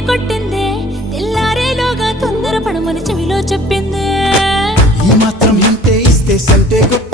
కొట్టిందే తెల్లారేలోగా తొందర పడమని చెవిలో చెప్పిందే ఈ మాత్రం ఇంతే ఇస్తే సంటే కొట్ట